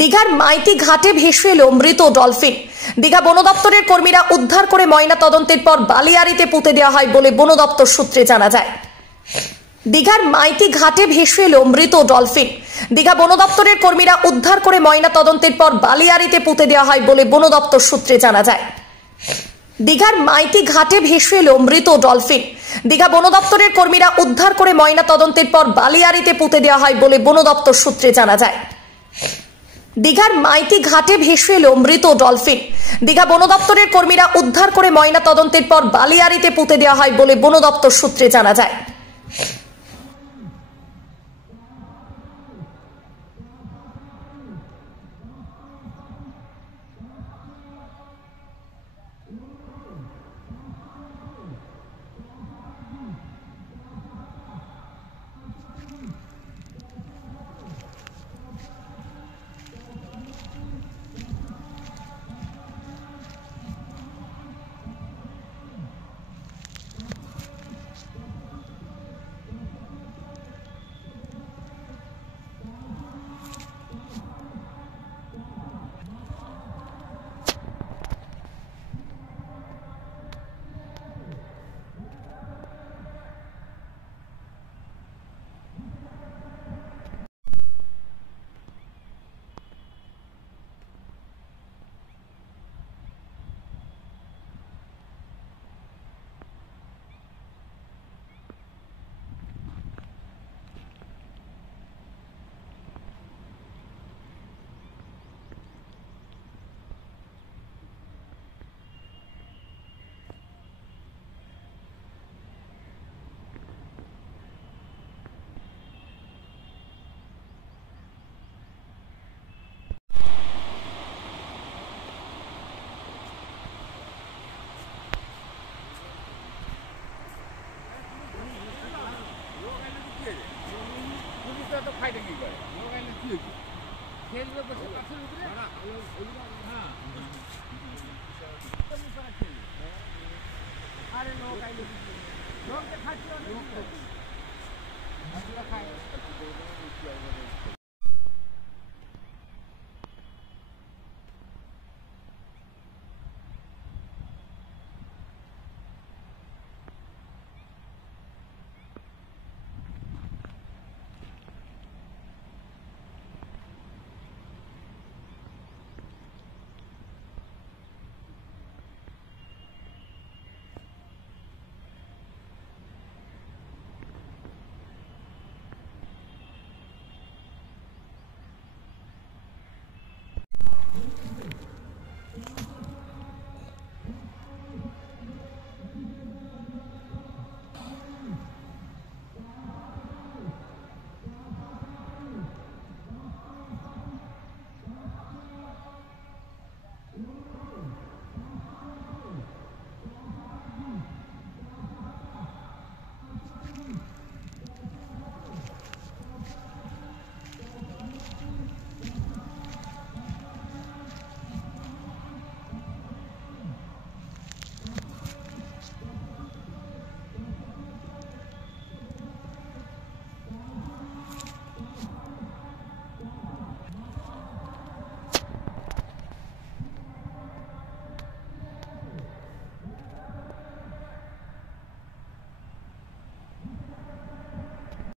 দীঘার মাইতি ঘাটে ভেসে এলো মৃত ডলফিন। দীঘা বন দপ্তরের কর্মীরা উদ্ধার করে ময়না তদন্তের পর বালিয়াড়িতে পুঁতে দেওয়া হয় বলে বন দপ্তর সূত্রে জানা যায়। দীঘার মাইতি ঘাটে ভেসে এলো মৃত ডলফিন। দীঘা বন দপ্তরের কর্মীরা উদ্ধার করে ময়না তদন্তের পর বালিয়াড়িতে পুঁতে দেওয়া হয় বলে বন দপ্তর সূত্রে জানা যায়। দীঘার মাইতি ঘাটে ভেসে এলো মৃত ডলফিন। দীঘা বন দপ্তরের কর্মীরা উদ্ধার করে ময়না তদন্তের পর বালিয়াড়িতে পুঁতে দেওয়া হয় বলে বন দপ্তর সূত্রে জানা যায়। দীঘার মাইতি ঘাটে ভেসে এলো মৃত ডলফিন। দীঘা বন দপ্তরের কর্মীরা উদ্ধার করে ময়না তদন্তের পর বালিয়াড়িতে পুঁতে দেওয়া হয় বলে বন দপ্তর সূত্রে জানা যায়। ফাইটে কি করে লোক আইলে কি হইছে খেলবে বসে পাশের উপরে না হ্যাঁ আরে লোক আইলে লোককে খাচ্ছিল লোক খায়